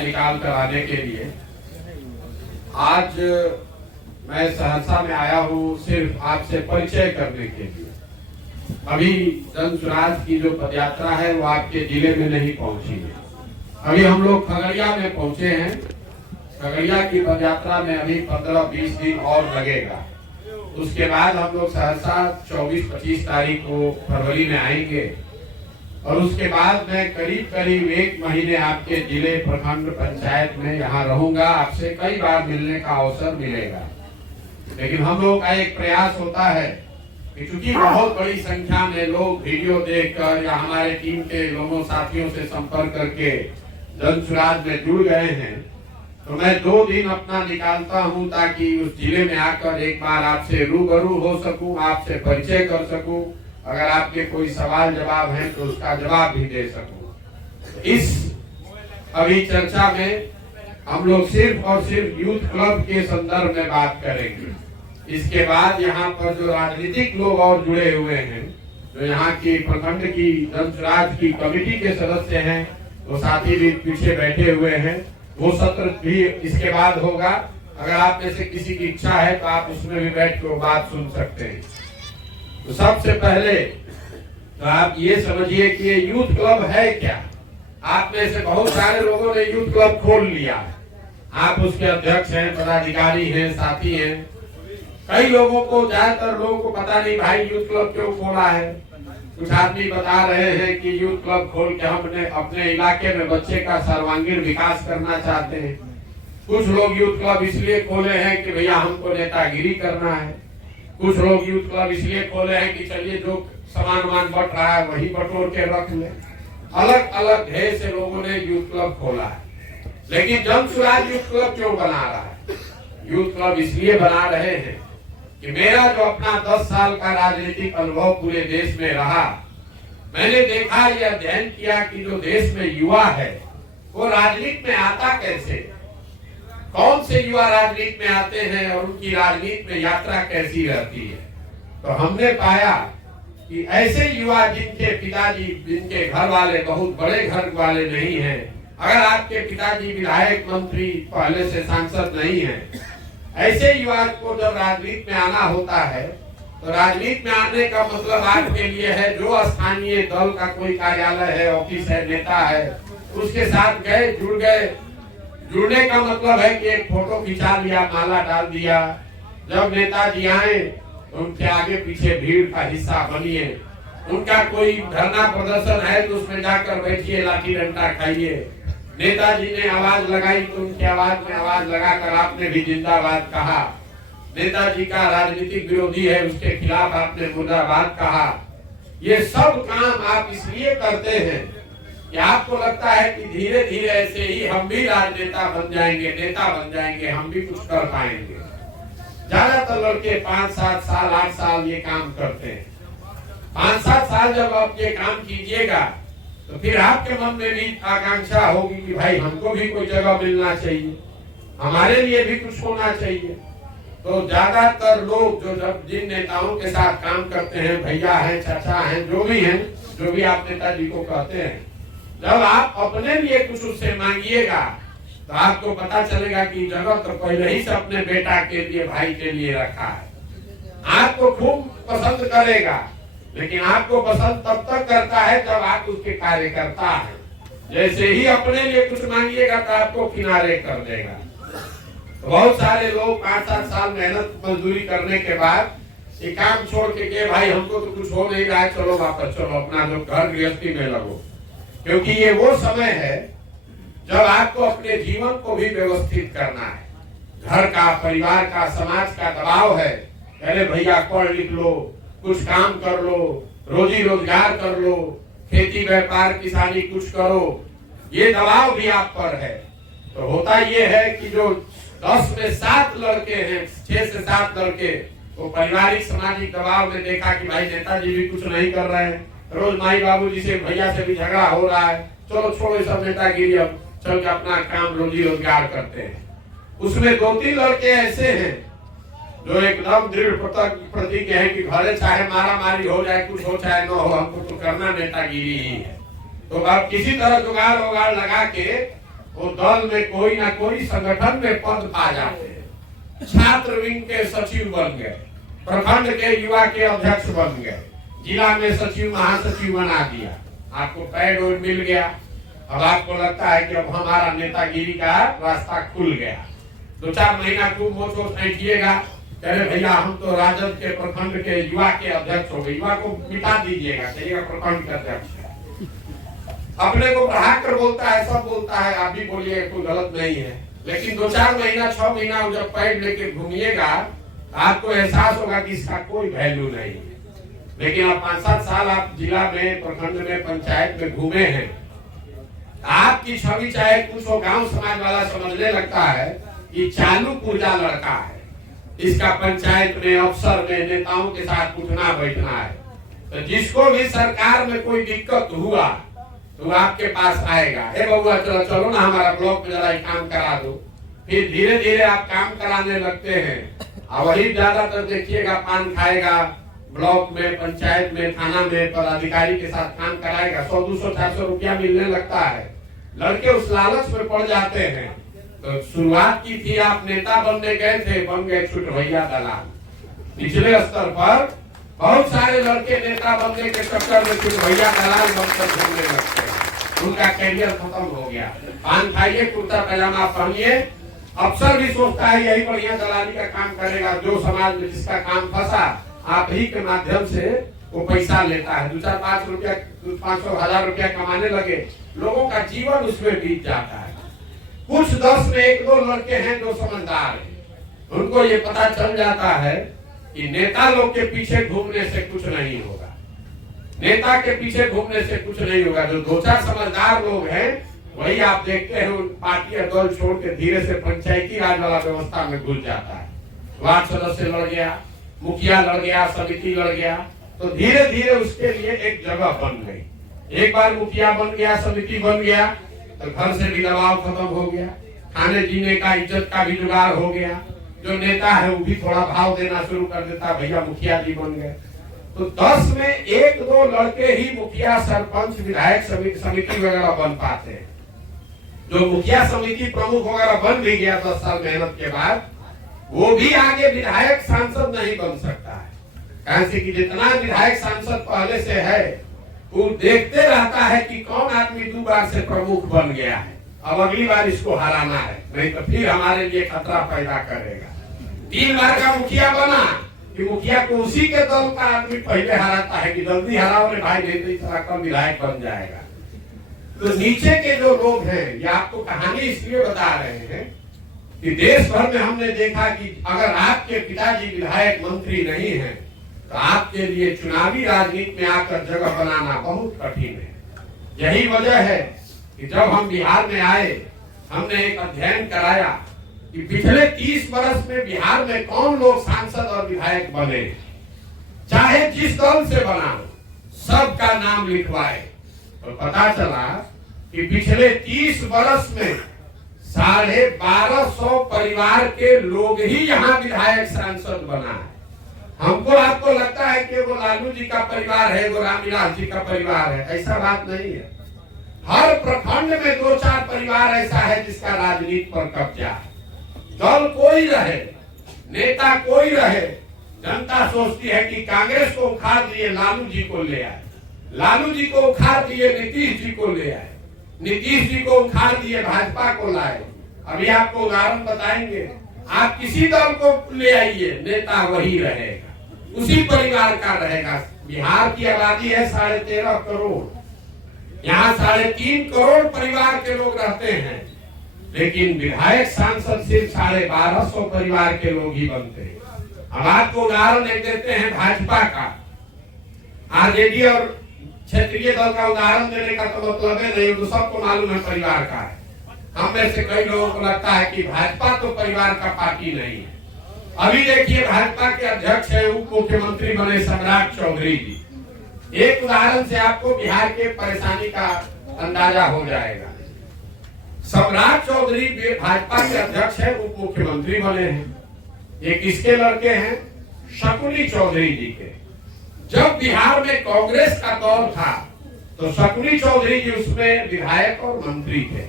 समय निकाल कर आने के लिए। आज मैं सहरसा में आया हूँ सिर्फ आपसे परिचय करने के लिए। अभी जन स्वराज की जो पदयात्रा है वो आपके जिले में नहीं पहुंची है। अभी हम लोग खगड़िया में पहुंचे हैं। खगड़िया की पदयात्रा में अभी 15-20 दिन और लगेगा। उसके बाद हम लोग सहरसा 24-25 तारीख को फरवरी में आएंगे और उसके बाद मैं करीब 1 महीने आपके जिले, प्रखंड, पंचायत में यहाँ रहूंगा। आपसे कई बार मिलने का अवसर मिलेगा। लेकिन हम लोग का एक प्रयास होता है कि चूंकि बहुत बड़ी संख्या में लोग वीडियो देखकर या हमारे टीम के लोगों साथियों से संपर्क करके जन स्वराज में जुड़ गए हैं, तो मैं 2 दिन अपना निकालता हूं ताकि उस जिले में आकर एक बार आपसे रूबरू हो सकूं, आपसे परिचय कर सकूं। अगर आपके कोई सवाल जवाब हैं तो उसका जवाब भी दे सकूं। इस अभी चर्चा में हम लोग सिर्फ और सिर्फ यूथ क्लब के संदर्भ में बात करेंगे। इसके बाद यहाँ पर जो राजनीतिक लोग और जुड़े हुए हैं, जो यहाँ की प्रखंड की जन स्वराज की कमेटी के सदस्य हैं, वो साथी भी पीछे बैठे हुए हैं, वो सत्र भी इसके बाद होगा। अगर आप में से किसी की इच्छा है तो आप उसमें भी बैठ कर बात सुन सकते हैं। तो सबसे पहले तो आप ये समझिए कि ये यूथ क्लब है क्या। आप में से बहुत सारे लोगों ने यूथ क्लब खोल लिया है। आप उसके अध्यक्ष हैं, पदाधिकारी हैं, साथी हैं। कई लोगों को, ज्यादातर लोगों को पता नहीं भाई यूथ क्लब क्यों खोला है। कुछ आदमी बता रहे हैं कि यूथ क्लब खोल के हमने अपने इलाके में बच्चे का सर्वांगीण विकास करना चाहते हैं। कुछ लोग यूथ क्लब इसलिए खोले हैं कि भैया हमको नेतागिरी करना है। कुछ लोग यूथ क्लब इसलिए खोले हैं कि चलिए जो सामान बट रहा है वही बटोर के रख ले। अलग अलग ढेर से लोगों ने यूथ क्लब खोला है। लेकिन जन स्वराज यूथ क्लब क्यों बना रहा है? यूथ क्लब इसलिए बना रहे हैं कि मेरा जो अपना 10 साल का राजनीतिक अनुभव पूरे देश में रहा, मैंने देखा, ये अध्ययन किया कि जो देश में युवा है वो राजनीति में आता कैसे, कौन से युवा राजनीति में आते हैं और उनकी राजनीति में यात्रा कैसी रहती है। तो हमने पाया कि ऐसे युवा जिनके पिताजी, जिनके घर वाले बहुत बड़े घर वाले नहीं हैं, अगर आपके पिताजी विधायक, मंत्री, पहले से सांसद नहीं है, ऐसे युवा को जब राजनीति में आना होता है तो राजनीति में आने का मतलब आपके लिए है जो स्थानीय दल का कोई कार्यालय है, ऑफिस है, नेता है, उसके साथ गए, जुड़ गए। जुड़ने का मतलब है कि एक फोटो खिंचा लिया, माला डाल दिया। जब नेताजी आए उनके आगे पीछे भीड़ का हिस्सा बनिए। उनका कोई धरना प्रदर्शन है तो उसमें जाकर बैठिए, लाठी डंडा खाइए। नेताजी ने आवाज लगाई तो उनकी आवाज में आवाज लगाकर आपने भी जिंदाबाद कहा। नेताजी का राजनीतिक विरोधी है, उसके खिलाफ आपने मुर्दाबाद कहा। ये सब काम आप इसलिए करते हैं कि आपको लगता है कि धीरे धीरे ऐसे ही हम भी राजनेता बन जाएंगे, नेता बन जाएंगे, हम भी कुछ कर पाएंगे। ज्यादातर लड़के 5-7 साल, 8 साल ये काम करते हैं। 5-7 साल जब आप ये काम कीजिएगा तो फिर आपके मन में भी आकांक्षा होगी कि भाई हमको भी कोई जगह मिलना चाहिए, हमारे लिए भी कुछ होना चाहिए। तो ज्यादातर लोग जो जब जिन नेताओं के साथ काम करते हैं, भैया हैं, चाचा हैं, जो भी हैं, जो भी आप नेताजी को कहते हैं, जब आप अपने लिए कुछ उससे मांगिएगा तो आपको पता चलेगा कि जगह तो पहले ही से अपने बेटा के लिए, भाई के लिए रखा है। आपको खूब पसंद करेगा, लेकिन आपको पसंद तब तक करता है जब आप उसके कार्यकर्ता हैं। जैसे ही अपने लिए कुछ मांगिएगा तो आपको किनारे कर देगा। तो बहुत सारे लोग 5-7 साल मेहनत मजदूरी करने के बाद ये काम छोड़ के भाई हमको तो कुछ हो नहीं रहा है, चलो वापस चलो अपना जो घर गृहस्थी में लगो। क्योंकि ये वो समय है जब आपको अपने जीवन को भी व्यवस्थित करना है। घर का, परिवार का, समाज का दबाव है, अरे भैया पढ़ लिख लो, कुछ काम कर लो, रोजी रोजगार कर लो, खेती व्यापार किसानी कुछ करो, ये दबाव भी आप पर है। तो होता ये है कि जो 10 में 7 लड़के हैं, 6 से 7 लड़के, वो पारिवारिक सामाजिक दबाव में देखा कि भाई नेताजी भी कुछ नहीं कर रहे हैं, रोज माई बाबूजी से, भैया से भी झगड़ा हो रहा है, चलो छोड़ो सब नेतागिरी, अब चल के अपना काम रोजी रोजगार करते हैं। उसमें 2-3 लड़के ऐसे हैं जो एकदम दृढ़ प्रतिज्ञ है कि भले चाहे मारा मारी हो जाए, कुछ हो चाहे न हो, हमको तो करना नेतागिरी ही है। तो अब किसी तरह जुगाड़ वगाड़ लगा के वो दल में कोई ना कोई संगठन में पद पा जाते हैं। छात्र विंग के सचिव बन गए, प्रखंड के युवा के अध्यक्ष बन गए, जिला में सचिव महासचिव बना दिया, आपको पैड मिल गया। अब आपको लगता है कि अब हमारा नेतागिरी का रास्ता खुल गया। 2-4 महीना खूब मोच ऐठिएगा, अरे भैया हम तो राजद के प्रखंड के युवा के अध्यक्ष हो गए। युवा को मिटा दीजिएगा, कहिएगा प्रखंड के अध्यक्ष है। अपने को बढ़ाकर बोलता है, सब बोलता है, आप भी बोलिए, कोई गलत नहीं है। लेकिन 2-4 महीना 6 महीना जब पैड लेके घूमिएगा आपको एहसास होगा कि इसका कोई वैल्यू नहीं है। लेकिन अब 5-7 साल आप जिला में, प्रखंड में, पंचायत में घूमे हैं, आपकी छवि चाहे कुछ हो, गांव समाज वाला समझने लगता है कि चालू पूजा लड़का है, इसका पंचायत में, अफसर में, नेताओं के साथ उठना बैठना है। तो जिसको भी सरकार में कोई दिक्कत हुआ तो आपके पास आएगा, हे बउआ चलो ना हमारा ब्लॉक में जरा काम करा दो। फिर धीरे धीरे आप काम कराने लगते हैं और वही ज्यादातर देखिएगा पान खाएगा, ब्लॉक में, पंचायत में, थाना में पदाधिकारी के साथ काम कराएगा, 100, 200, 400 रुपया मिलने लगता है। लड़के उस लालच में पड़ जाते हैं। तो शुरुआत की थी, आप नेता बनने गए थे, बन गए छुटभैया दलाल। निचले स्तर पर बहुत सारे लड़के नेता बनने के चक्कर में छुटभैया दलाल बनकर घूमने लगते हैं, उनका कैरियर खत्म हो गया। पान खाइए, कुर्ता पैजामा पहनिए, अफसर भी सोचता है यही बढ़िया दलाली का काम करेगा, जो समाज में जिसका काम फंसा आप ही के माध्यम से वो पैसा लेता है। 2-4, 5 रुपया, 500, 1000 रुपया कमाने लगे, लोगों का जीवन उसमें बीत जाता है। कुछ 10 में 1-2 लड़के हैं जो समझदार हैं, उनको ये पता चल जाता है कि नेता लोग के पीछे घूमने से कुछ नहीं होगा, नेता के पीछे घूमने से कुछ नहीं होगा। जो 2-4 समझदार लोग हैं वही आप देखते हैं पार्टी और दल छोड़ के धीरे से पंचायती राज वाला व्यवस्था में घुस जाता है। वार्ड सदस्य लड़ गया, मुखिया लड़ गया, समिति लड़ गया, तो धीरे धीरे उसके लिए एक जगह बन गई। एक बार मुखिया बन गया, समिति बन गया, तो घर से भी दबाव खत्म हो गया, खाने जीने का, इज्जत का भी जुगाड़ हो गया। जो नेता है वो भी थोड़ा भाव देना शुरू कर देता, भैया मुखिया जी बन गए। तो 10 में 1-2 लड़के ही मुखिया, सरपंच, विधायक समिति वगैरह बन पाते हैं। जो मुखिया समिति प्रमुख वगैरह बन भी गया 10 साल मेहनत के बाद, वो भी आगे विधायक सांसद नहीं बन सकता है। कैसे कि जितना विधायक सांसद पहले से है वो देखते रहता है कि कौन आदमी 2 बार से प्रमुख बन गया है, अब अगली बार इसको हराना है, नहीं तो फिर हमारे लिए खतरा पैदा करेगा। 3 बार का मुखिया बना कि मुखिया को उसी के दल का आदमी पहले हराता है कि जल्दी हराओ रे भाई, नहीं तो इस तरह का विधायक बन जाएगा। तो नीचे के जो लोग हैं, ये आपको कहानी इसलिए बता रहे हैं कि देश भर में हमने देखा कि अगर आपके पिताजी विधायक मंत्री नहीं हैं तो आपके लिए चुनावी राजनीति में आकर जगह बनाना बहुत कठिन है। यही वजह है कि जब हम बिहार में आए, हमने एक अध्ययन कराया कि पिछले 30 वर्ष में बिहार में कौन लोग सांसद और विधायक बने, चाहे जिस दल से बना हो, सबका नाम लिखवाए। तो पता चला कि पिछले 30 वर्ष में 1250 परिवार के लोग ही यहाँ विधायक सांसद बना है। हमको आपको लगता है कि वो लालू जी का परिवार है, वो रामविलास जी का परिवार है, ऐसा बात नहीं है। हर प्रखंड में 2-4 परिवार ऐसा है जिसका राजनीति पर कब्जा है। दल कोई रहे, नेता कोई रहे, जनता सोचती है कि कांग्रेस को उखाड़ दिए लालू जी को ले आए, लालू जी को उखाड़ दिए नीतीश जी को ले आए, नीतीश जी को उखाड़ दिए भाजपा को लाए। अभी आपको उदाहरण बताएंगे, आप किसी दल को ले आइए, नेता वही रहेगा, उसी परिवार का रहेगा। बिहार की आबादी है 13.5 करोड़, यहाँ 3.5 करोड़ परिवार के लोग रहते हैं, लेकिन विधायक सांसद सिर्फ 1250 परिवार के लोग ही बनते हैं। अब आपको उदाहरण देते हैं भाजपा का, आरजेडी और क्षेत्रीय दल का उदाहरण देने का तो मतलब है नहीं, तो सबको मालूम है परिवार का है। हम में से कई लोगों को लगता है कि भाजपा तो परिवार का पार्टी नहीं है। अभी देखिए भाजपा के अध्यक्ष है, उप मुख्यमंत्री बने सम्राट चौधरी जी। एक उदाहरण से आपको बिहार के परेशानी का अंदाजा हो जाएगा। सम्राट चौधरी भाजपा के अध्यक्ष है, उप मुख्यमंत्री बने हैं। ये किसके लड़के हैं? शकुनी चौधरी जी के। जब बिहार में कांग्रेस का दौर था तो शकुनी चौधरी जी उसमें विधायक और मंत्री थे।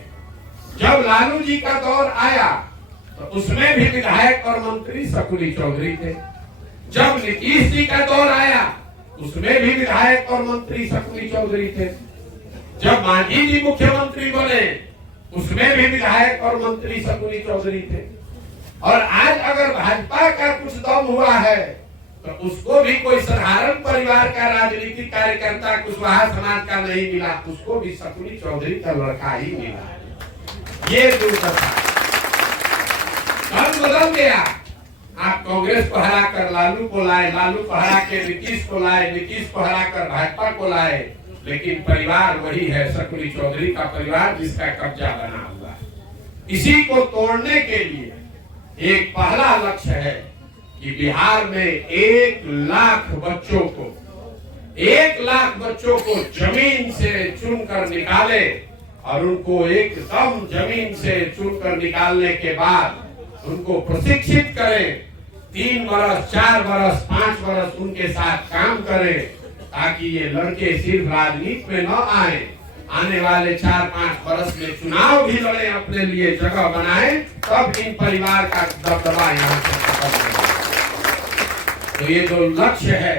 जब लालू जी का दौर आया तो उसमें भी विधायक और मंत्री शकुनी चौधरी थे। जब नीतीश जी का दौर आया उसमें भी विधायक और मंत्री शकुनी चौधरी थे। जब मांझी जी मुख्यमंत्री बने उसमें भी विधायक और मंत्री शकुनी चौधरी थे। और आज अगर भाजपा का कुछ दम हुआ है तो उसको भी कोई साधारण परिवार का राजनीतिक कार्यकर्ता कुशवाहा समाज का नहीं मिला, उसको भी शकुनी चौधरी का लड़का ही मिला। ये दुर्दशा कल बदल गया। आप कांग्रेस को हरा कर लालू को लाए, लालू को हरा के नीतीश को लाए, नीतीश को हरा कर भाजपा को लाए, लेकिन परिवार वही है, शकुनी चौधरी का परिवार जिसका कब्जा बना हुआ है। इसी को तोड़ने के लिए एक पहला लक्ष्य है कि बिहार में 1 लाख बच्चों को जमीन से चुनकर निकाले और उनको एकदम जमीन से चुनकर निकालने के बाद उनको प्रशिक्षित करें। 3 बरस, 4 बरस, 5 बरस उनके साथ काम करें ताकि ये लड़के सिर्फ राजनीति में न आए, आने वाले 4-5 बरस में चुनाव भी लड़े, अपने लिए जगह बनाए, तब इन परिवार का दबदबा यहाँ से खत्म हो। तो ये जो लक्ष्य है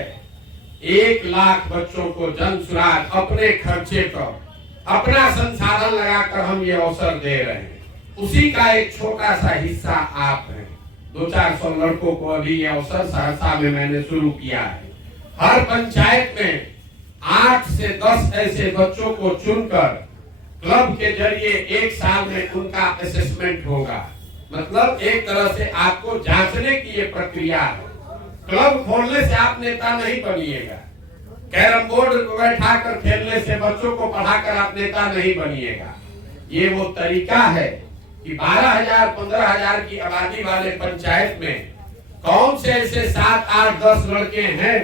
1 लाख बच्चों को जन सुराग अपने खर्चे पर अपना संसाधन लगाकर हम ये अवसर दे रहे हैं, उसी का एक छोटा सा हिस्सा आप हैं। 200-400 लड़कों को अभी ये अवसर सहरसा में मैंने शुरू किया है। हर पंचायत में 8 से 10 ऐसे बच्चों को चुनकर क्लब के जरिए 1 साल में उनका असेसमेंट होगा। मतलब एक तरह से आपको जांचने की ये प्रक्रिया है। क्लब खोलने से आप नेता नहीं बनिएगा, कैरम बोर्ड बैठा कर खेलने से, बच्चों को पढ़ाकर आप नेता नहीं बनिएगा। ये वो तरीका है कि 12,000-15,000 की आबादी वाले पंचायत में कौन से ऐसे 7, 8, 10 लड़के हैं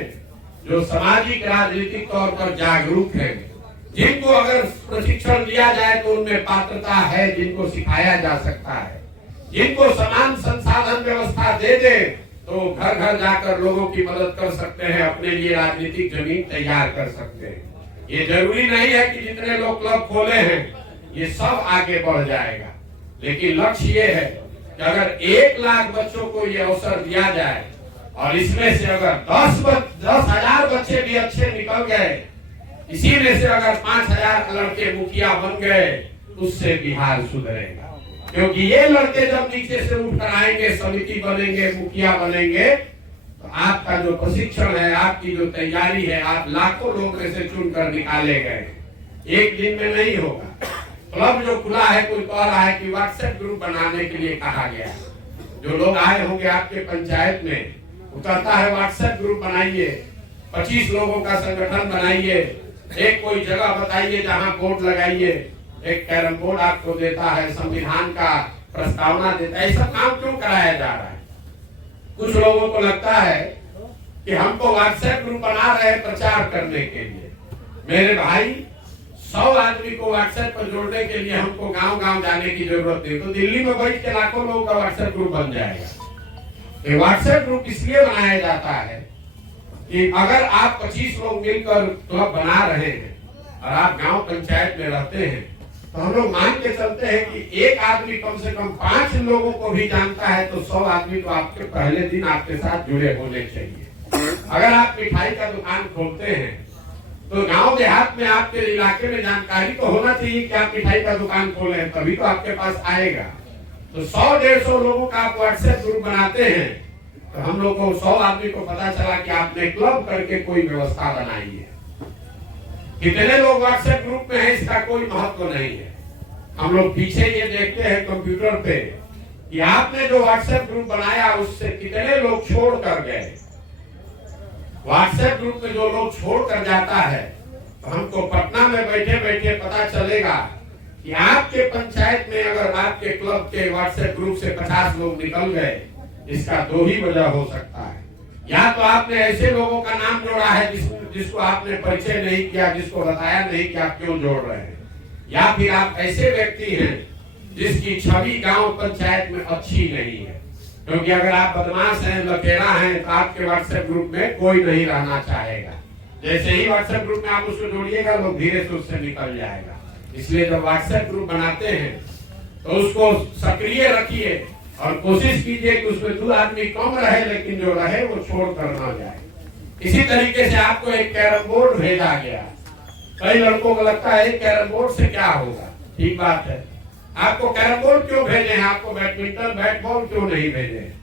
जो सामाजिक राजनीतिक तौर पर जागरूक हैं, जिनको अगर प्रशिक्षण दिया जाए तो उनमें पात्रता है, जिनको सिखाया जा सकता है, जिनको समान संसाधन व्यवस्था दे दे तो घर घर जाकर लोगों की मदद कर सकते हैं, अपने लिए राजनीतिक जमीन तैयार कर सकते हैं। ये जरूरी नहीं है कि जितने लोग क्लब खोले हैं ये सब आगे बढ़ जाएगा, लेकिन लक्ष्य ये है कि अगर 1 लाख बच्चों को ये अवसर दिया जाए और इसमें से अगर 10,000 बच्चे भी अच्छे निकल गए, इसी में से अगर 5,000 लड़के मुखिया बन गए, उससे बिहार सुधरेगा। क्योंकि ये लड़के जब नीचे से उठकर आएंगे, समिति बनेंगे, मुखिया बनेंगे, तो आपका जो प्रशिक्षण है, आपकी जो तैयारी है, आप लाखों लोग में से चुनकर निकाले गए, एक दिन में नहीं होगा। क्लब जो खुला है, कोई कह रहा है कि व्हाट्सएप ग्रुप बनाने के लिए कहा गया। जो लोग आए होंगे आपके पंचायत में, वो कहता है व्हाट्सएप ग्रुप बनाइए, 25 लोगों का संगठन बनाइए, एक कोई जगह बताइए जहाँ बोर्ड लगाइए, एक कैरम बोर्ड आपको देता है, संविधान का प्रस्तावना देता है। ऐसा काम क्यों कराया जा रहा है? कुछ लोगों को लगता है कि हमको व्हाट्सएप ग्रुप बना रहे हैं प्रचार करने के लिए। मेरे भाई, 100 आदमी को व्हाट्सएप पर जोड़ने के लिए हमको गांव-गांव जाने की जरूरत नहीं, तो दिल्ली में बैठ के लाखों लोगों का व्हाट्सएप ग्रुप बन जाएगा। ये व्हाट्सएप ग्रुप इसलिए बनाया जाता है कि अगर आप 25 लोग मिलकर क्लब बना रहे हैं और आप गांव पंचायत में रहते हैं, तो हम लोग मान के चलते हैं कि एक आदमी कम से कम 5 लोगों को भी जानता है, तो 100 आदमी तो आपके पहले दिन आपके साथ जुड़े होने चाहिए। अगर आप मिठाई का दुकान खोलते हैं तो गांव देहात में आपके इलाके में जानकारी तो होना चाहिए कि आप मिठाई का दुकान खोले, तभी तो आपके पास आएगा। तो 100-150 लोगों का आप व्हाट्सएप ग्रुप बनाते हैं, तो हम लोग को 100 आदमी को पता चला कि आपने क्लब करके कोई व्यवस्था बनाई है। कितने लोग व्हाट्सएप ग्रुप में हैं इसका कोई महत्व नहीं है। हम लोग पीछे ये देखते हैं कंप्यूटर पे कि आपने जो व्हाट्सएप ग्रुप बनाया उससे कितने लोग छोड़ कर गए। व्हाट्सएप ग्रुप में जो लोग छोड़ कर जाता है, तो हमको पटना में बैठे बैठे पता चलेगा कि आपके पंचायत में अगर आपके क्लब के व्हाट्सएप ग्रुप से 50 लोग निकल गए, इसका 2 ही वजह हो सकता है। या तो आपने ऐसे लोगों का नाम जोड़ा है जिसको आपने परिचय नहीं किया, जिसको बताया नहीं कि आप क्यों जोड़ रहे हैं, या फिर आप ऐसे व्यक्ति हैं जिसकी छवि गांव पंचायत में अच्छी नहीं है। क्योंकि अगर आप बदमाश हैं, लकेड़ा हैं, तो आपके व्हाट्सएप ग्रुप में कोई नहीं रहना चाहेगा। जैसे ही व्हाट्सएप ग्रुप में आप उसको जोड़िएगा, लोग धीरे से उससे निकल जाएगा। इसलिए जब व्हाट्सएप ग्रुप बनाते हैं तो उसको सक्रिय रखिए और कोशिश कीजिए कि उसमें 2 आदमी कम रहे, लेकिन जो रहे वो छोड़ कर ना जाए। इसी तरीके से आपको एक कैरम बोर्ड भेजा गया। कई लड़कों को लगता है कैरम बोर्ड से क्या होगा। ठीक बात है, आपको कैरम बोर्ड क्यों भेजे हैं, आपको बैडमिंटन बैट बॉल क्यों नहीं भेजे हैं?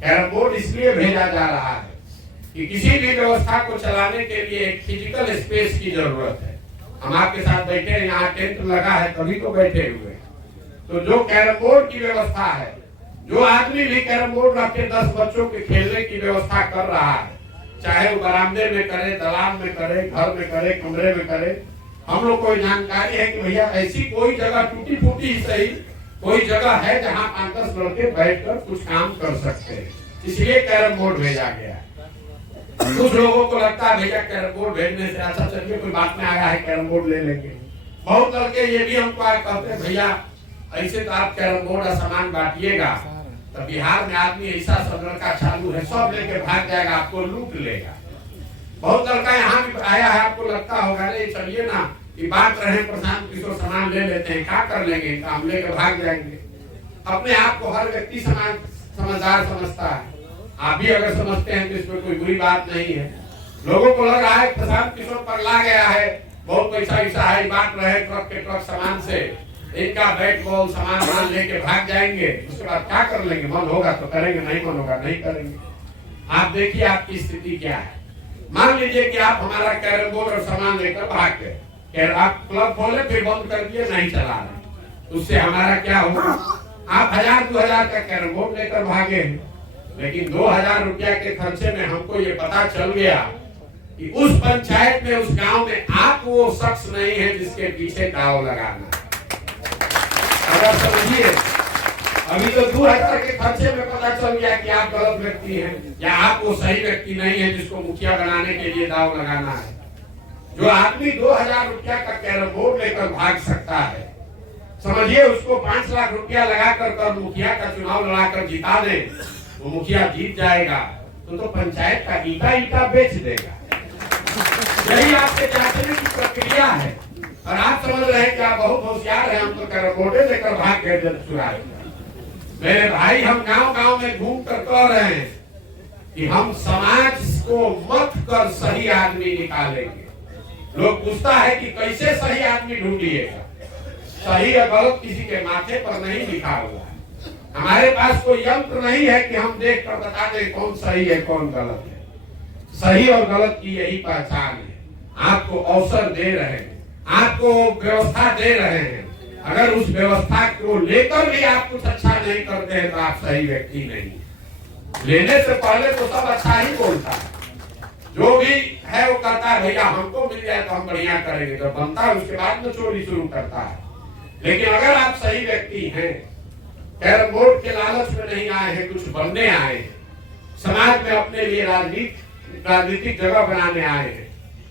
कैरम बोर्ड इसलिए भेजा जा रहा है कि किसी भी व्यवस्था को चलाने के लिए एक फिजिकल स्पेस की जरूरत है। हम आपके साथ बैठे हैं, यहाँ टेंट लगा है तभी तो बैठे हुए। तो जो कैरम बोर्ड की व्यवस्था है, जो आदमी भी कैरम बोर्ड रख के 10 बच्चों के खेलने की व्यवस्था कर रहा है, चाहे वो बरामदे में करे, दलान में करे, घर में करे, कमरे में करे, हम लोग को जानकारी है कि भैया ऐसी कोई जगह टूटी फूटी ही सही कोई जगह है जहाँ 5-10 लड़के बैठकर कुछ काम कर सकते हैं। इसलिए कैरम बोर्ड भेजा गया। कुछ लोगों को लगता है भैया कैरम बोर्ड भेजने से अच्छा, चलिए कोई बात में आया है कैरम बोर्ड ले लेंगे। बहुत लड़के ये भी हमको कहते हैं भैया ऐसे तो आप कैरम बोर्ड का सामान बांटिएगा तो बिहार में आदमी ऐसा सब लड़का चालू है, सब लेके भाग जाएगा, आपको लूट लेगा। बहुत लड़का यहाँ भी आया है, आपको लगता होगा अरे चलिए ना कि बात रहे प्रशांत किशोर सामान ले लेते हैं, क्या कर लेंगे, हम लेके भाग जाएंगे। अपने आप को हर व्यक्ति समझदार समझता है। आप भी अगर समझते हैं तो इसमें कोई बुरी बात नहीं है। लोगों को लग रहा है प्रशांत किशोर पर ला गया है, बहुत पैसा है, बांट रहे ट्रक के ट्रक सामान से, इनका बैट बॉल सामान लेके भाग जाएंगे, उसके बाद क्या कर लेंगे, मन होगा तो करेंगे, नहीं मन होगा नहीं करेंगे। आप देखिए आपकी स्थिति क्या है। मान लीजिए कि आप हमारा कैरम बोर्ड और सामान लेकर भाग गए, आप क्लब खोले फिर बंद कर दिए, नहीं चला रहे, उससे हमारा क्या होगा? आप 1000-2000 का कैरम बोर्ड लेकर भागे हैं, लेकिन 2000 रुपया के खर्चे में हमको ये पता चल गया कि उस पंचायत में, उस गांव में आप वो शख्स नहीं है जिसके पीछे दाव लगाना। अगर समझिए, अभी तो 2000 के खर्चे में पता चल गया कि आप गलत व्यक्ति हैं या आप वो सही व्यक्ति नहीं है जिसको मुखिया बनाने के लिए दाव लगाना है। जो आदमी 2000 रुपया का कैरम बोर्ड लेकर भाग सकता है, समझिए उसको 5 लाख रुपया लगाकर कर मुखिया का चुनाव लड़ाकर जिता दे, वो मुखिया जीत जाएगा तो पंचायत का ईटा बेच देगा। यही आपके जांचने की प्रक्रिया है। और आप समझ रहे हैं कि आप बहुत होशियार हैं, हम तो कैरम बोर्ड लेकर भाग गए चुरा। मेरे भाई, हम गांव में घूम कर कह रहे हैं कि हम समाज को मत कर सही आदमी निकालेंगे। लोग पूछता है कि कैसे सही आदमी ढूंढिएगा। सही और गलत किसी के माथे पर नहीं लिखा हुआ है। हमारे पास कोई यंत्र नहीं है कि हम देख कर बता दें कौन सही है कौन गलत है। सही और गलत की यही पहचान है। आपको अवसर दे रहे हैं, आपको व्यवस्था दे रहे हैं। अगर उस व्यवस्था को लेकर भी आप कुछ अच्छा नहीं करते हैं तो आप सही व्यक्ति नहीं। लेने से पहले तो सब अच्छा ही बोलता है, जो भी है वो करता है भैया हमको मिल जाए तो हम बढ़िया करेंगे, जब बनता है उसके बाद में चोरी शुरू करता है। लेकिन अगर आप सही व्यक्ति हैं, कैरम बोर्ड के लालच में नहीं आए हैं, कुछ बनने आए हैं, समाज में अपने लिए राजनीतिक जगह बनाने आए हैं,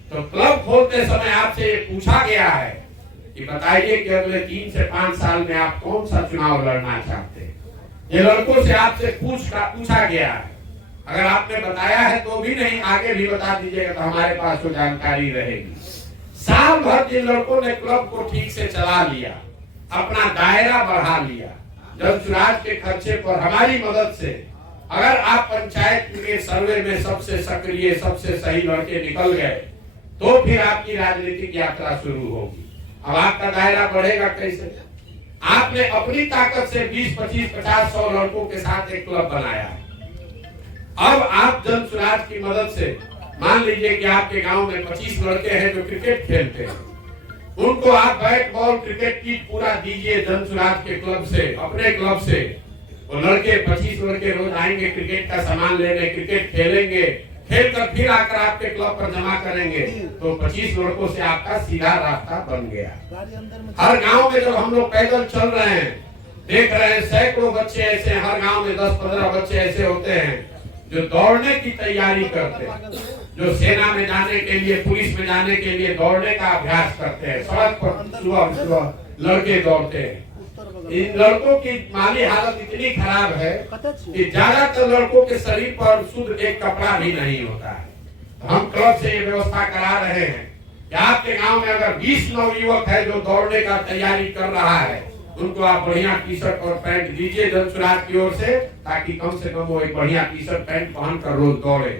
तो क्लब खोलते समय आपसे ये पूछा गया है कि बताइए कि अगले 3 से 5 साल में आप कौन सा चुनाव लड़ना चाहते हैं। ये लड़कों से आपसे पूछा गया है। अगर आपने बताया है तो भी नहीं, आगे भी बता दीजिएगा तो हमारे पास वो जानकारी रहेगी। साल भर जिन लड़कों ने क्लब को ठीक से चला लिया, अपना दायरा बढ़ा लिया, जब चुनाव के खर्चे पर हमारी मदद से अगर आप पंचायत के सर्वे में सबसे सक्रिय, सबसे सही लड़के निकल गए तो फिर आपकी राजनीतिक यात्रा शुरू होगी। अब आपका दायरा बढ़ेगा कैसे? आपने अपनी ताकत से 20, 25, 50, 100 लड़कों के साथ एक क्लब बनाया है। अब आप जन सुराज की मदद से मान लीजिए कि आपके गांव में 25 लड़के हैं जो क्रिकेट खेलते हैं, उनको आप बैट बॉल क्रिकेट किट पूरा दीजिए जन सुराज के क्लब से, अपने क्लब से। वो लड़के 25 लड़के रोज आएंगे क्रिकेट का सामान लेने, क्रिकेट खेलेंगे, खेलकर फिर आकर आपके क्लब पर जमा करेंगे, तो 25 लड़कों से आपका सीधा रास्ता बन गया। हर गांव में जब हम लोग पैदल चल रहे हैं, देख रहे हैं सैकड़ों बच्चे ऐसे, हर गांव में 10-15 बच्चे ऐसे होते हैं जो दौड़ने की तैयारी करते हैं, जो सेना में जाने के लिए, पुलिस में जाने के लिए दौड़ने का अभ्यास करते हैं। सड़क पर सुबह लड़के दौड़ते हैं। इन लड़कों की माली हालत इतनी खराब है कि ज्यादातर लड़कों के शरीर पर शुद्ध एक कपड़ा भी नहीं होता है। तो हम क्लब से ये व्यवस्था करा रहे हैं कि आपके गांव में अगर 20 नवयुवक है जो दौड़ने का तैयारी कर रहा है, उनको आप बढ़िया टी शर्ट और पैंट दीजिए जन सुराज की ओर से, ताकि कम से कम वो एक बढ़िया टी शर्ट पैंट पहन कर रोज दौड़े।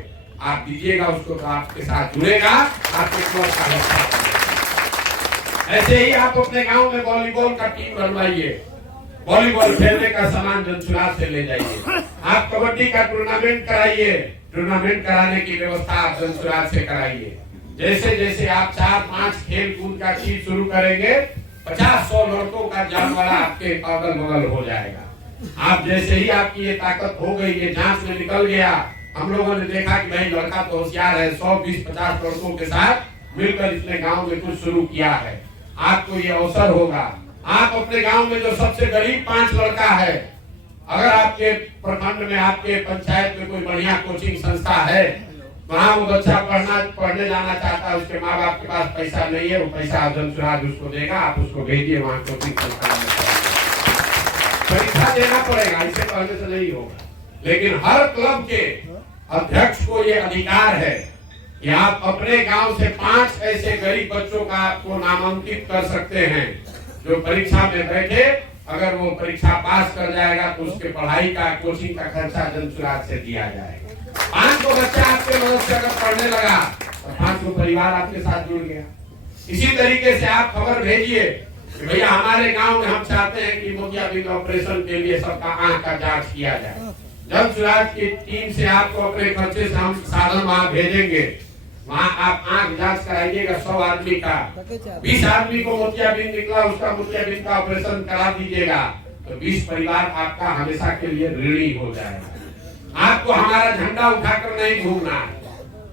आप दीजिएगा उसको तो आपके साथ जुड़ेगा, आपके क्लब का हिस्सा बनेगा। ऐसे ही आप अपने गांव में वॉलीबॉल का टीम बनवाइए, वॉलीबॉल खेलने का सामान जन सुराज से ले जाइए। आप कबड्डी का टूर्नामेंट कराइए, टूर्नामेंट कराने की व्यवस्था आप जन सुराज से कराइए। जैसे जैसे आप 4-5 खेल कूद का चीज शुरू करेंगे, 50-100 लड़कों का जानवरा आपके अगल बगल हो जाएगा। आप जैसे ही आपकी ये ताकत हो गई, ये जांच में निकल गया, हम लोगों ने देखा कि भाई लड़का तो होशियार है, 100, 20, 50 लड़कों के साथ मिलकर इसने गांव में कुछ शुरू किया है, आपको ये अवसर होगा। आप अपने गांव में जो सबसे गरीब 5 लड़का है, अगर आपके प्रखंड में, आपके पंचायत में कोई बढ़िया कोचिंग संस्था है, वहाँ वो बच्चा पढ़ने जाना चाहता है, उसके माँ बाप के पास पैसा नहीं है, वो पैसा जन सुराज उसको देगा, आप उसको भेजिए वहाँ कोचिंग संस्था में। परीक्षा देना पड़ेगा, इससे पहले से नहीं होगा। लेकिन हर क्लब के अध्यक्ष को ये अधिकार है कि आप अपने गांव से 5 ऐसे गरीब बच्चों को नामांकित कर सकते हैं जो परीक्षा में बैठे, अगर वो परीक्षा पास कर जाएगा तो उसके पढ़ाई का, कोचिंग का खर्चा जन सुराज से दिया जाएगा। 5 बच्चा आपके मदद से अगर पढ़ने लगा तो 5 परिवार आपके साथ जुड़ गया। इसी तरीके से आप खबर भेजिए कि भैया हमारे गांव में हम चाहते हैं कि मोतियाबिंद ऑपरेशन के लिए सबका आंख का जांच किया जाए। जन सुराज की टीम से आपको अपने खर्चे से हम साधन वहाँ भेजेंगे, वहाँ आप आंख जांच कराइएगा। 100 आदमी का 20 आदमी को मोतियाबिंद निकला, उसका मोतियाबिंद का ऑपरेशन करा दीजिएगा तो 20 परिवार आपका हमेशा के लिए ऋणी हो जाएगा। आपको हमारा झंडा उठाकर नहीं घूमना है,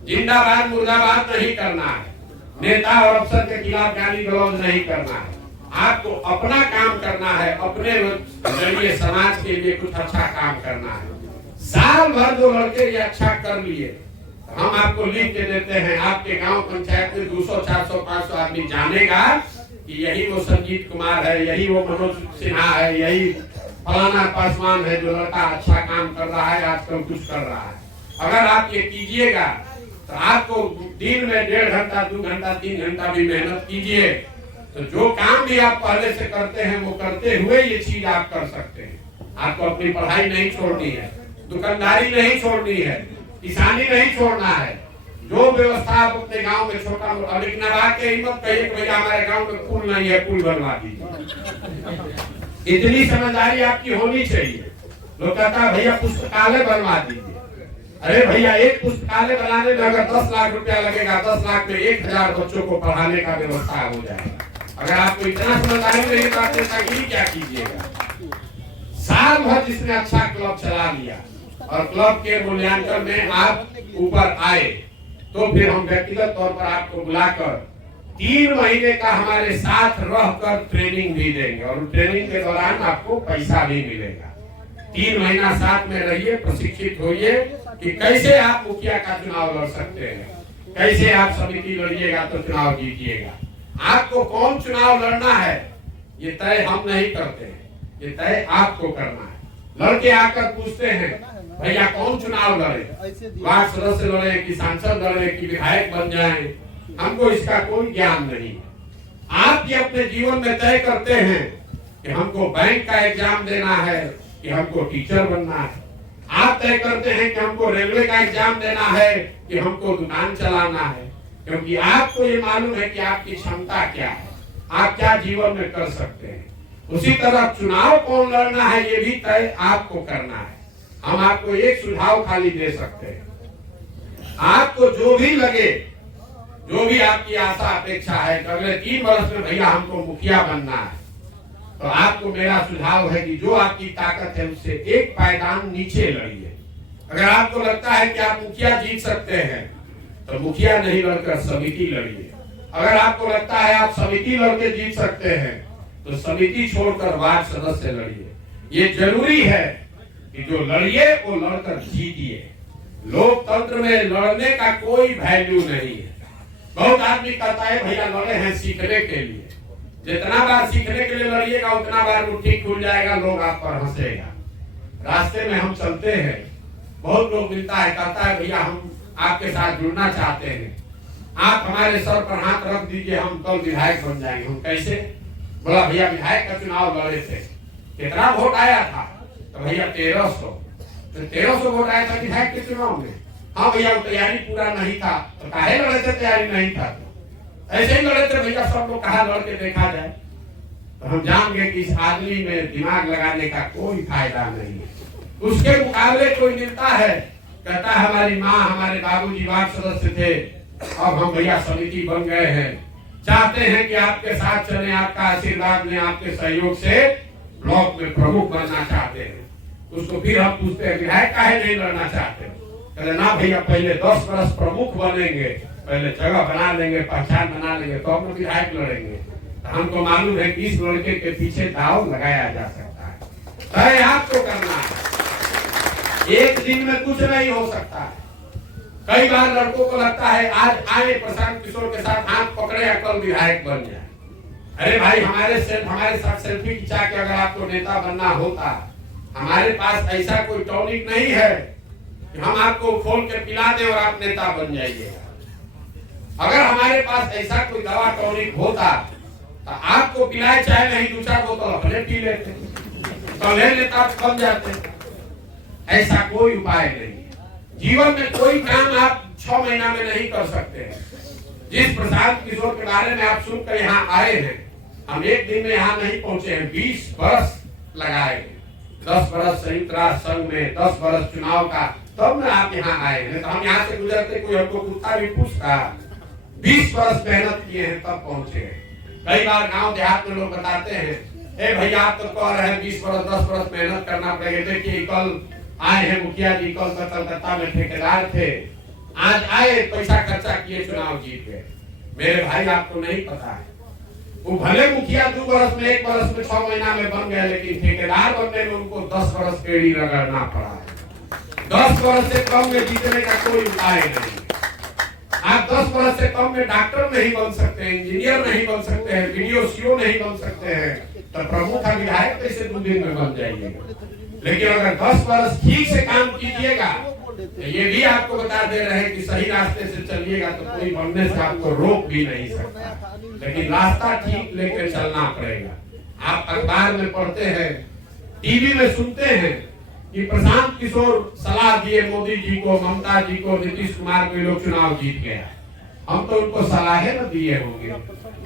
जिंदाबाद मुर्दाबाद नहीं करना है, नेता और अफसर के खिलाफ गाली गलौज नहीं करना है। आपको अपना काम करना है, अपने जरिए समाज के लिए कुछ अच्छा काम करना है। साल भर जो लड़के ये अच्छा कर लिए, हम आपको लिख के देते हैं, आपके गांव पंचायत में 200, 400, 500 आदमी जानेगा कि यही वो संजीत कुमार है, यही वो मनोज सिन्हा है, यही फलाना पासवान है जो लड़का अच्छा काम कर रहा है, आजकल कुछ कर रहा है। अगर आप ये कीजिएगा तो आपको दिन में 1.5 घंटा, 2 घंटा, 3 घंटा भी मेहनत कीजिए तो जो काम भी आप पहले से करते हैं वो करते हुए ये चीज आप कर सकते हैं। आपको अपनी पढ़ाई नहीं छोड़नी है, दुकानदारी नहीं छोड़नी है, किसानी नहीं छोड़ना है। जो व्यवस्था आप अपने गांव में छोटा मोटा, लेकिन अब आके हिम्मत कहिए कि भैया हमारे गांव में पुल नहीं है, पुल बनवा दीजिए। इतनी समझदारी आपकी होनी चाहिए। लोग कहता है भैया पुस्तकालय बनवा दीजिए। अरे भैया एक पुस्तकालय बनाने में अगर 10 लाख रुपया लगेगा, 10 लाख में 1000 बच्चों को पढ़ाने का व्यवस्था हो जाएगा। अगर आपको इतना समझदारी नहीं तो आप क्या कीजिएगा। साल भर जिसने अच्छा क्लब चला लिया और क्लब के मूल्यांकन में आप ऊपर आए तो फिर हम व्यक्तिगत तौर पर आपको बुलाकर 3 महीने का हमारे साथ रहकर ट्रेनिंग भी देंगे और ट्रेनिंग के दौरान आपको पैसा भी मिलेगा। 3 महीना साथ में रहिए, प्रशिक्षित होइए कि कैसे आप मुखिया का चुनाव लड़ सकते हैं, कैसे आप समिति लड़िएगा तो चुनाव जीतिएगा। आपको कौन चुनाव लड़ना है ये तय हम नहीं करते हैं, ये तय आपको करना है। लड़के आकर पूछते हैं भैया कौन चुनाव लड़े, वार्ड सदस्य लड़े कि सांसद लड़े कि विधायक बन जाए, हमको इसका कोई ज्ञान नहीं है। आप ये अपने जीवन में तय करते हैं कि हमको बैंक का एग्जाम देना है कि हमको टीचर बनना है। आप तय करते हैं कि हमको रेलवे का एग्जाम देना है कि हमको दुकान चलाना है, क्योंकि आपको ये मालूम है कि आपकी क्षमता क्या है, आप क्या जीवन में कर सकते हैं। उसी तरह चुनाव कौन लड़ना है ये भी तय आपको करना है। हम आपको एक सुझाव खाली दे सकते हैं, आपको जो भी लगे, जो भी आपकी आशा अपेक्षा है कि अगले 3 वर्ष में भैया हमको मुखिया बनना है, तो आपको मेरा सुझाव है कि जो आपकी ताकत है उससे एक पायदान नीचे लड़िए। अगर आपको लगता है कि आप मुखिया जीत सकते हैं तो मुखिया नहीं लड़कर समिति लड़िए। अगर आपको लगता है आप समिति लड़के जीत सकते हैं तो समिति छोड़कर वार्ड सदस्य लड़िए। ये जरूरी है कि जो लड़िए वो लड़कर जीतिए। लोकतंत्र में लड़ने का कोई वैल्यू नहीं है। बहुत आदमी कहता है भैया लड़े हैं सीखने के लिए, जितना बार सीखने के लिए लड़िएगा उतना बार मुट्ठी खुल जाएगा, लोग आप पर हंसेगा। रास्ते में हम चलते हैं, बहुत लोग मिलता है, कहता है भैया हम आपके साथ जुड़ना चाहते हैं, आप हमारे सर पर हाथ रख दीजिए, हम कल विधायक बन जाएंगे। हम कैसे? बोला भैया विधायक का चुनाव लड़े थे, कितना वोट आया था? तो भैया 1300। तो 1300 वोट आया था विधायक के चुनाव में। हाँ भैया वो तैयारी पूरा नहीं था। तो काहे लड़े थे? तैयारी नहीं था। ऐसे ही लड़े थे भैया, सब लोग कहा लड़ के देखा जाए। तो हम जान गए कि इस आदमी में दिमाग लगाने का कोई फायदा नहीं है। उसके मुकाबले कोई मिलता है, कहता है हमारी माँ हमारे बाबूजी वार्ड सदस्य थे, अब हम भैया समिति बन गए हैं, चाहते हैं कि आपके साथ चले, आपका आशीर्वाद में, आपके सहयोग से ब्लॉक में प्रमुख बनना चाहते हैं। उसको फिर हम पूछते हैं विधायक काहे नहीं लड़ना चाहते? कहते ना भैया पहले 10 वर्ष प्रमुख बनेंगे, पहले जगह बना लेंगे, पहचान बना लेंगे, तो हम विधायक लड़ेंगे। तो हमको मालूम है कि इस लड़के के पीछे दाव लगाया जा सकता है, तय आपको करना है। एक दिन में कुछ नहीं हो सकता है। कई बार लड़कों को लगता है आज आए प्रशांत किशोर के साथ हाथ पकड़े या कल विधायक बन जाए। अरे भाई हमारे साथ सेल्फी खिंचा के अगर आपको नेता बनना होता, हमारे पास ऐसा कोई टॉनिक नहीं है कि हम आपको खोल के पिला दें और आप नेता बन जाइएगा। अगर हमारे पास ऐसा कोई दवा टॉनिक होता तो आपको पिलाए चाहे नहीं, 2-4 बोतल अपने पी लेते, पहले नेता बन जाते। ऐसा कोई उपाय नहीं। जीवन में कोई काम आप 6 महीना में नहीं कर सकते हैं। जिस प्रशांत किशोर के बारे में आप सुनकर यहाँ आए हैं, हम एक दिन में यहाँ नहीं पहुंचे हैं, 20 वर्ष लगाए, 10 वर्ष संयुक्त राष्ट्र संघ में, 10 वर्ष चुनाव का, तब में आप यहाँ आए हैं। तो हम यहाँ से गुजरते कोई हमको कुत्ता भी पूछता, 20 वर्ष मेहनत किए हैं तब पहुंचे हैं। कई बार गांव देहात में लोग बताते हैं, ए भैया आप तो कह रहे हैं 20 वर्ष 10 वर्ष मेहनत करना पड़ेगा। देखिए कल आए हैं मुखिया जी, कल कलकत्ता में ठेकेदार थे, आज आए पैसा खर्चा किए चुनाव जीत गए। मेरे भाई आपको नहीं पता है, वो भले मुखिया 2 वर्ष में 1 वर्ष में 6 महीना में बन गए, लेकिन ठेकेदार बनने में उनको 10 वर्ष एड़ी रगड़ना पड़ा है। 10 वर्ष से कम में जीतने का कोई उपाय नहीं। आप 10 वर्ष से कम में डॉक्टर नहीं बन सकते, इंजीनियर नहीं बन सकते हैं, वीडियो सीओ नहीं बन सकते हैं, तो प्रमुख विधायक कैसे 2 दिन में बन जाइएगा? लेकिन अगर 10 वर्ष ठीक से काम कीजिएगा, तो ये भी आपको बता दे रहे हैं कि सही रास्ते से चलिएगा तो कोई बनने से आपको रोक भी नहीं सकता, लेकिन रास्ता ठीक लेकर चलना पड़ेगा। आप अखबार में पढ़ते हैं, टीवी में सुनते हैं कि प्रशांत किशोर सलाह दिए मोदी जी को, ममता जी को, नीतीश कुमार को, लोग चुनाव जीत गया। हम तो उनको सलाहें न दिए होंगे,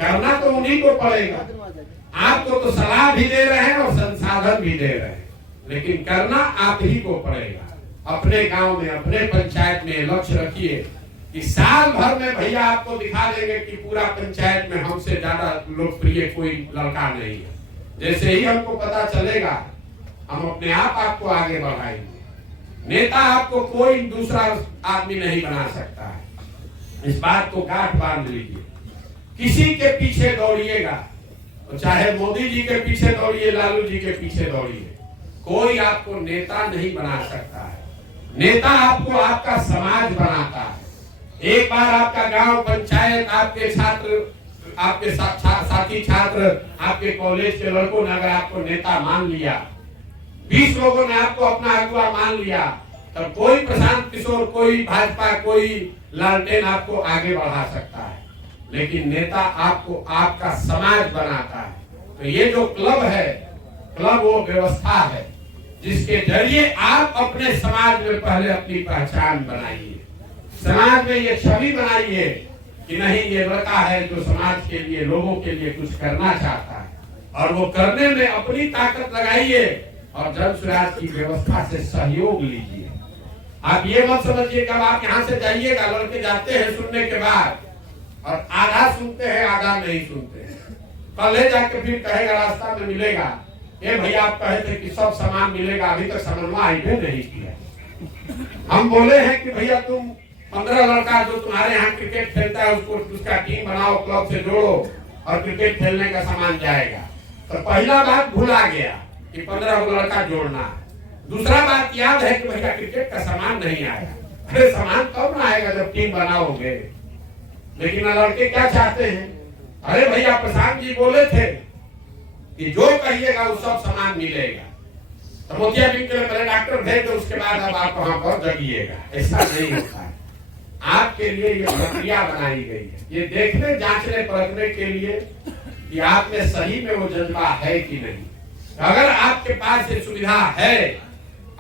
करना तो उन्हीं को पड़ेगा। आपको तो सलाह भी दे रहे हैं और संसाधन भी दे रहे हैं, लेकिन करना आप ही को पड़ेगा। अपने गांव में, अपने पंचायत में लक्ष्य रखिए कि साल भर में भैया आपको दिखा देंगे कि पूरा पंचायत में हमसे ज्यादा लोकप्रिय कोई लड़का नहीं है। जैसे ही हमको पता चलेगा, हम अपने आप आपको आगे बढ़ाएंगे। नेता आपको कोई दूसरा आदमी नहीं बना सकता है, इस बात को गांठ बांध लीजिए। किसी के पीछे दौड़िएगा, तो चाहे मोदी जी के पीछे दौड़िए, लालू जी के पीछे दौड़िए, कोई आपको नेता नहीं बना सकता है। नेता आपको आपका समाज बनाता है। एक बार आपका गांव, पंचायत, आपके छात्र, आपके साथी छात्र, आपके कॉलेज के लड़कों ने अगर आपको नेता मान लिया, 20 लोगों ने आपको अपना अगुवा मान लिया, तब कोई प्रशांत किशोर, कोई भाजपा, कोई लालटेन आपको आगे बढ़ा सकता है। लेकिन नेता आपको आपका समाज बनाता है। तो ये जो क्लब है, क्लब वो व्यवस्था है जिसके जरिए आप अपने समाज में पहले अपनी पहचान बनाइए, समाज में ये छवि बनाइए कि नहीं ये लड़का है जो समाज के लिए, लोगों के लिए कुछ करना चाहता है, और वो करने में अपनी ताकत लगाइए और जन स्वराज की व्यवस्था से सहयोग लीजिए। आप ये मत समझिए कि आप यहाँ से जाइएगा, लड़के जाते हैं सुनने के बाद और आधा सुनते हैं आधा नहीं सुनते हैं, कल ले जाके फिर कहेगा रास्ता में मिलेगा, ये भैया आप कहे थे कि सब सामान मिलेगा, अभी तक समन्वय आईने नहीं किया। हम बोले हैं कि भैया तुम 15 लड़का जो तुम्हारे यहाँ क्रिकेट खेलता है उसको, उसका टीम बनाओ, क्लब से जोड़ो और क्रिकेट खेलने का सामान जाएगा। तो पहला बात भुला गया कि 15 लड़का जोड़ना है। दूसरा बात याद है कि भैया क्रिकेट का सामान नहीं आया। अरे सामान कब ना आएगा जब टीम बनाओगे। लेकिन लड़के क्या चाहते हैं, अरे भैया प्रशांत जी बोले थे कि जो कहिएगा वो सब सामान मिलेगा, तो मोतिया बिन के पहले डॉक्टर भेज दो, उसके बाद अब आप वहां पर जगिएगा। ऐसा नहीं होता है। आपके लिए ये प्रक्रिया बनाई गई है, ये देखने जांचने परखने के लिए कि आप में सही में वो जज्बा है कि नहीं। अगर आपके पास ये सुविधा है,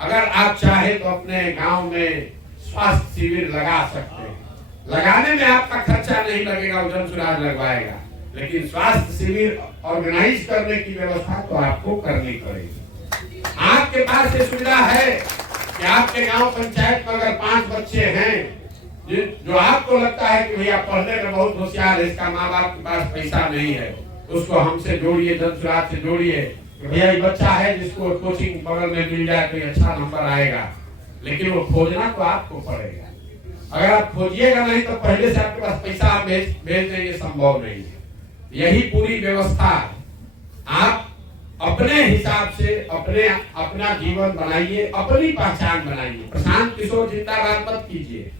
अगर आप चाहे तो अपने गांव में स्वास्थ्य शिविर लगा सकते हैं। लगाने में आपका खर्चा नहीं लगेगा, वो जनसुराज लगवाएगा, लेकिन स्वास्थ्य शिविर ऑर्गेनाइज करने की व्यवस्था तो आपको करनी पड़ेगी। आपके पास ये सुविधा है कि आपके गांव पंचायत में अगर 5 बच्चे हैं जो आपको लगता है कि भैया पढ़ने में बहुत होशियार है, इसका माँ बाप के पास पैसा नहीं है, उसको हमसे जोड़िए, जनसुराज से जोड़िए। भैया ये बच्चा है जिसको कोचिंग बगल में मिल जाए तो अच्छा नंबर आएगा, लेकिन वो खोजना तो आपको पड़ेगा। अगर आप खोजिएगा नहीं तो पहले से आपके पास पैसा आप भेज देंगे, संभव नहीं है। यही पूरी व्यवस्था आप अपने हिसाब से अपना जीवन बनाइए, अपनी पहचान बनाइए। प्रशांत किशोर जिंदाबाद मत कीजिए,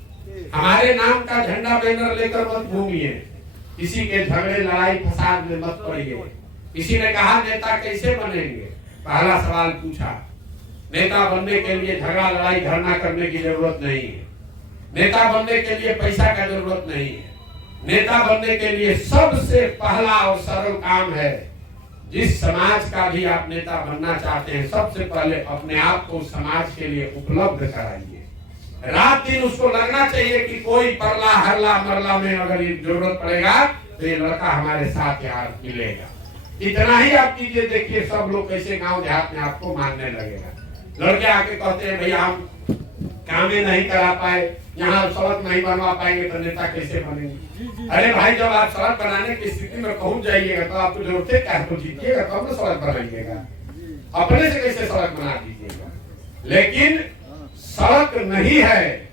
हमारे नाम का झंडा बैनर लेकर मत घूमिए, किसी के झगड़े लड़ाई फसाद में मत पड़िए। किसी ने कहा नेता कैसे बनेंगे, पहला सवाल पूछा। नेता बनने के लिए झगड़ा लड़ाई धरना करने की जरूरत नहीं है, नेता बनने के लिए पैसा का जरूरत नहीं है। नेता बनने के लिए सबसे पहला और सरल काम है, जिस समाज का भी आप नेता बनना चाहते हैं, सबसे पहले अपने आप को समाज के लिए उपलब्ध कराइए। रात दिन उसको लगना चाहिए कि कोई परला हरला मरला में अगर ये जरूरत पड़ेगा तो ये लड़का हमारे साथ यहाँ मिलेगा। इतना ही आप कीजिए, देखिए सब लोग कैसे गांव देहात में आपको मानने लगेगा। लड़के आके कहते हैं भैया हम काम नहीं करा पाए, यहाँ सड़क नहीं बनवा पाएंगे तो नेता कैसे बनेंगे। अरे भाई जब आप सड़क बनाने की स्थिति में पहुंच जाइएगा तो आपको जरूरत है क्या, तो जीतिएगा तब ना सड़क बनाइएगा, अपने से कैसे सड़क बना दीजिएगा। लेकिन सड़क नहीं है,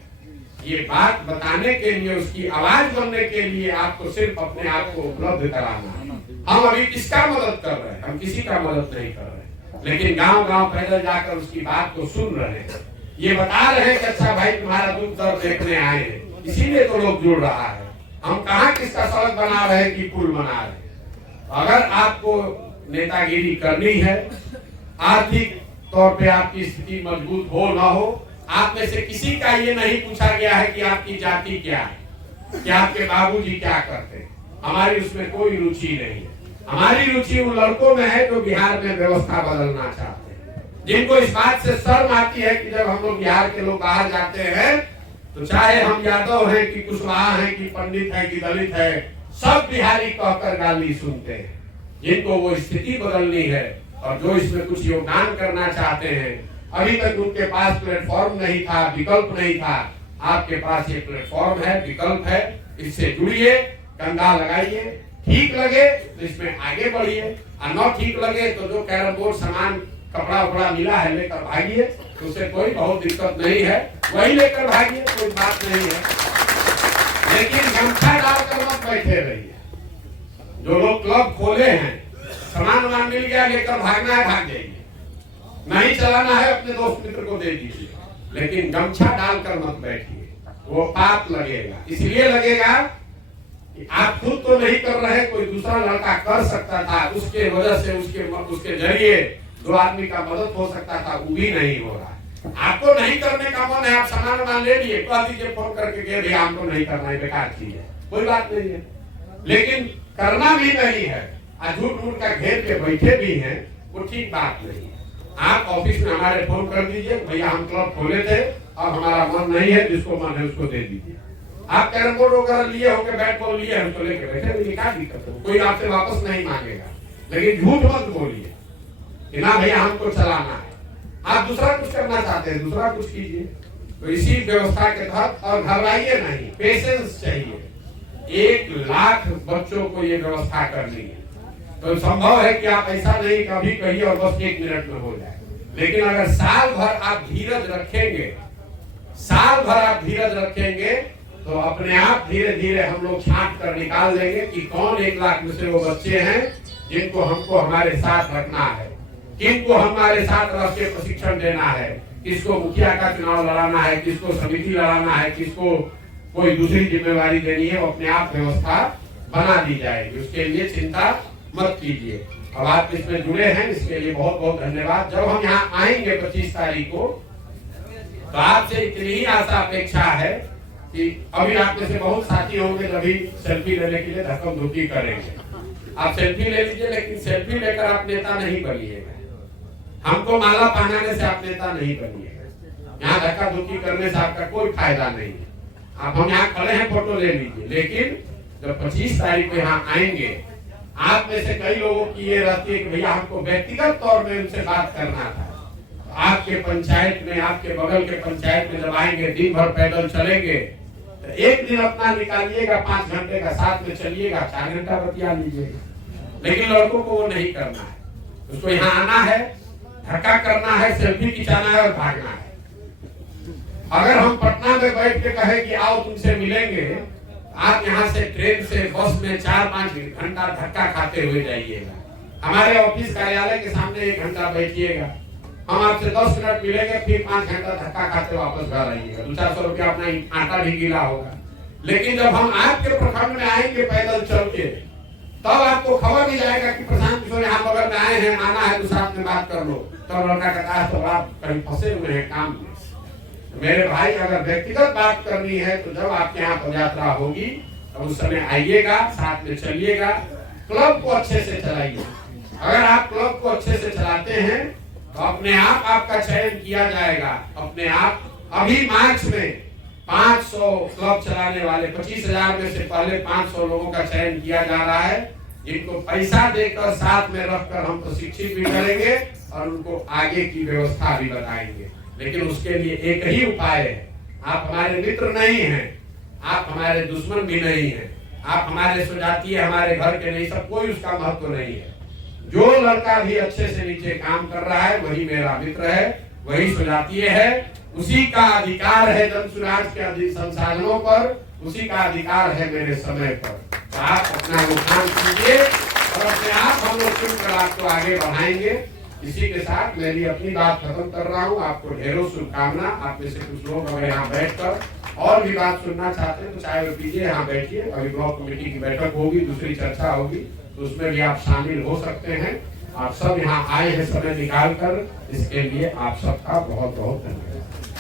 ये बात बताने के लिए, उसकी आवाज बनने के लिए आपको सिर्फ अपने आप को उपलब्ध कराना है। हम अभी किसका मदद कर रहे हैं, हम किसी का मदद नहीं कर रहे, लेकिन गांव गांव पैदल जाकर उसकी बात को सुन रहे हैं, ये बता रहे हैं कि अच्छा भाई तुम्हारा दुख दर्द देखने आए हैं, इसीलिए तो लोग जुड़ रहा है। हम कहाँ किसका सड़क बना रहे हैं कि पुल बना रहे हैं। अगर आपको नेतागिरी करनी है, आर्थिक तौर पे आपकी स्थिति मजबूत हो ना हो, आप में से किसी का ये नहीं पूछा गया है कि आपकी जाति क्या है, कि आपके बाबूजी क्या करते हैं, हमारी उसमें कोई रुचि नहीं है। हमारी रुचि उन लड़कों में है जो बिहार में व्यवस्था बदलना चाहते हैं, जिनको इस बात से शर्म आती है कि जब हम लोग बिहार के लोग बाहर जाते हैं तो चाहे हम यादव हैं कि कुशवाहा हैं कि पंडित हैं कि दलित है, सब बिहारी कहकर गाली सुनते हैं। जिनको वो स्थिति बदलनी है और जो इसमें कुछ योगदान करना चाहते हैं, अभी तक उनके पास प्लेटफॉर्म नहीं था, विकल्प नहीं था, आपके पास ये प्लेटफॉर्म है, विकल्प है, इससे जुड़िए, कंधा लगाइए। ठीक लगे तो इसमें आगे बढ़िए, और न ठीक लगे तो जो कैरम बोर्ड सामान कपड़ा उपड़ा मिला है लेकर भागिए, तो उससे कोई बहुत दिक्कत नहीं है, वही लेकर भागिए, कोई बात नहीं है। लेकिन गमछा डालकर मत बैठे रहिए। जो लोग क्लब खोले हैं, सामान वामान मिल गया लेकर भागना है भाग जाइए, नहीं चलाना है अपने दोस्त मित्र को दे दीजिए, लेकिन गमछा डालकर मत बैठिए, वो पाप लगेगा। इसलिए लगेगा कि आप खुद तो नहीं कर रहे, कोई दूसरा लड़का कर सकता था, उसके वजह से उसके जरिए 2 आदमी का मदद हो सकता था, वो भी नहीं हो रहा है। आपको नहीं करने का मन है, आप सामान वामान ले लिए, कह दीजिए फोन करके कि भैया हमको नहीं करना है, बेकार चीज है, कोई बात नहीं है। लेकिन करना भी नहीं है, झूठ मूठ का घेर के बैठे भी हैं, वो ठीक बात नहीं है। आप ऑफिस में हमारे फोन कर दीजिए, भैया हम क्लब खोले थे और हमारा मन नहीं है, जिसको मन है उसको दे दीजिए। आप कैरम बोर्ड वगैरह लिए होंगे, बैट बॉल लिए हैं, उसको लेके बैठे, क्या दिक्कत है, कोई आपसे वापस नहीं मांगेगा। लेकिन झूठ मत बोलिए कि ना भैया हमको चलाना है, आप दूसरा कुछ करना चाहते हैं, दूसरा कुछ कीजिए। तो इसी व्यवस्था के तहत, और घबराइए नहीं, पेशेंस चाहिए। 1 लाख बच्चों को ये व्यवस्था करनी है, तो संभव है कि आप ऐसा नहीं कभी कहिए और बस 1 मिनट में हो जाए, लेकिन अगर साल भर आप धीरज रखेंगे, साल भर आप धीरज रखेंगे, तो अपने आप धीरे धीरे हम लोग छांट कर निकाल देंगे कि कौन 1 लाख में से वो बच्चे हैं जिनको हमको हमारे साथ रखना है, किनको हमारे साथ रह के प्रशिक्षण देना है, किसको मुखिया का चुनाव लड़ाना है, किसको समिति लड़ाना है, किसको कोई दूसरी जिम्मेवारी देनी है, वो अपने आप व्यवस्था बना दी जाएगी। उसके लिए चिंता मत कीजिए। अब आप इसमें जुड़े हैं, इसके लिए बहुत बहुत धन्यवाद। जब हम यहाँ आएंगे 25 तारीख को, तो आपसे इतनी ही आशा अपेक्षा है कि अभी आप में से बहुत साथी होंगे, जब भी सेल्फी लेने के लिए धक्कम धुक्की करेंगे, आप सेल्फी ले लीजिए, लेकिन सेल्फी लेकर आप नेता नहीं बनिएगा। हमको माला पहनाने से आप नेता नहीं बनिएगा। यहाँ धक्का धुक्की करने से आपका कोई फायदा नहीं है। आप हम यहाँ खड़े हैं, फोटो ले लीजिए, लेकिन जब 25 तारीख को यहाँ आएंगे, आप में से कई लोगों की ये रहती है कि भैया हमको व्यक्तिगत तौर में उनसे बात करना था। आपके पंचायत में, आपके बगल के पंचायत में जब आएंगे, दिन भर पैदल चलेंगे, तो एक दिन अपना निकालिएगा 5 घंटे का, साथ में चलिएगा, 4 घंटा बतिया लीजिएगा। लेकिन लड़कों को वो नहीं करना है। उसको यहाँ आना है, धक्का करना है, सेल्फी खिंचाना है और भागना है। अगर हम पटना में बैठ के कहे कि आओ तुमसे मिलेंगे, आप यहाँ से ट्रेन से बस में 4-5 घंटा धक्का खाते हुए जाइएगा। हमारे ऑफिस कार्यालय के सामने 1 घंटा बैठिएगा, हम आपसे 10 मिनट मिलेंगे, फिर 5 घंटा धक्का खाते वापस घर आइएगा। 200-400 रुपया अपना आटा भी गीला होगा। लेकिन जब हम आपके प्रखंड में आएंगे पैदल चल के, तब आपको खबर भी जाएगा कि प्रशांत किशोर यहाँ बगल में आए हैं, आना है तो साथ में बात कर लो। तो लड़का कहता है तो आप कहीं फंसे हुए हैं काम में। मेरे भाई, अगर व्यक्तिगत बात करनी है तो जब आपके यहाँ पदयात्रा होगी तो उस समय आइएगा, साथ में चलिएगा। क्लब को अच्छे से चलाइए। अगर आप क्लब को अच्छे से चलाते हैं तो अपने आप आपका चयन किया जाएगा। अपने आप अभी मार्च में 500 क्लब चलाने वाले 25,000 में से पहले 500 लोगों का चयन किया जा रहा है, जिनको पैसा देकर साथ में रखकर हम प्रशिक्षित भी करेंगे और उनको आगे की व्यवस्था भी बताएंगे। लेकिन उसके लिए एक ही उपाय है। आप हमारे मित्र नहीं हैं, आप हमारे दुश्मन भी नहीं हैं, आप हमारे स्वजातीय, हमारे घर के नहीं, सब कोई उसका महत्व नहीं है। जो लड़का भी अच्छे से नीचे काम कर रहा है वही मेरा मित्र है, वही स्वजातीय है, उसी का अधिकार है जन सुराज के संसाधनों पर, उसी का अधिकार है मेरे समय पर। तो आप अपना नुकसान कीजिए और अपने आप हम लोग चुनकर आपको आगे बढ़ाएंगे। इसी के साथ मेरी अपनी बात खत्म कर रहा हूँ। आपको ढेरों शुभकामना। आप में से कुछ लोग अगर यहाँ बैठकर और भी बात सुनना चाहते हैं तो चाहे वो कीजिए, यहाँ बैठिए। अभी ब्लॉक कमेटी की बैठक होगी, दूसरी चर्चा होगी, तो उसमें भी आप शामिल हो सकते हैं। आप सब यहाँ आए हैं समय निकाल कर, इसके लिए आप सबका बहुत बहुत धन्यवाद।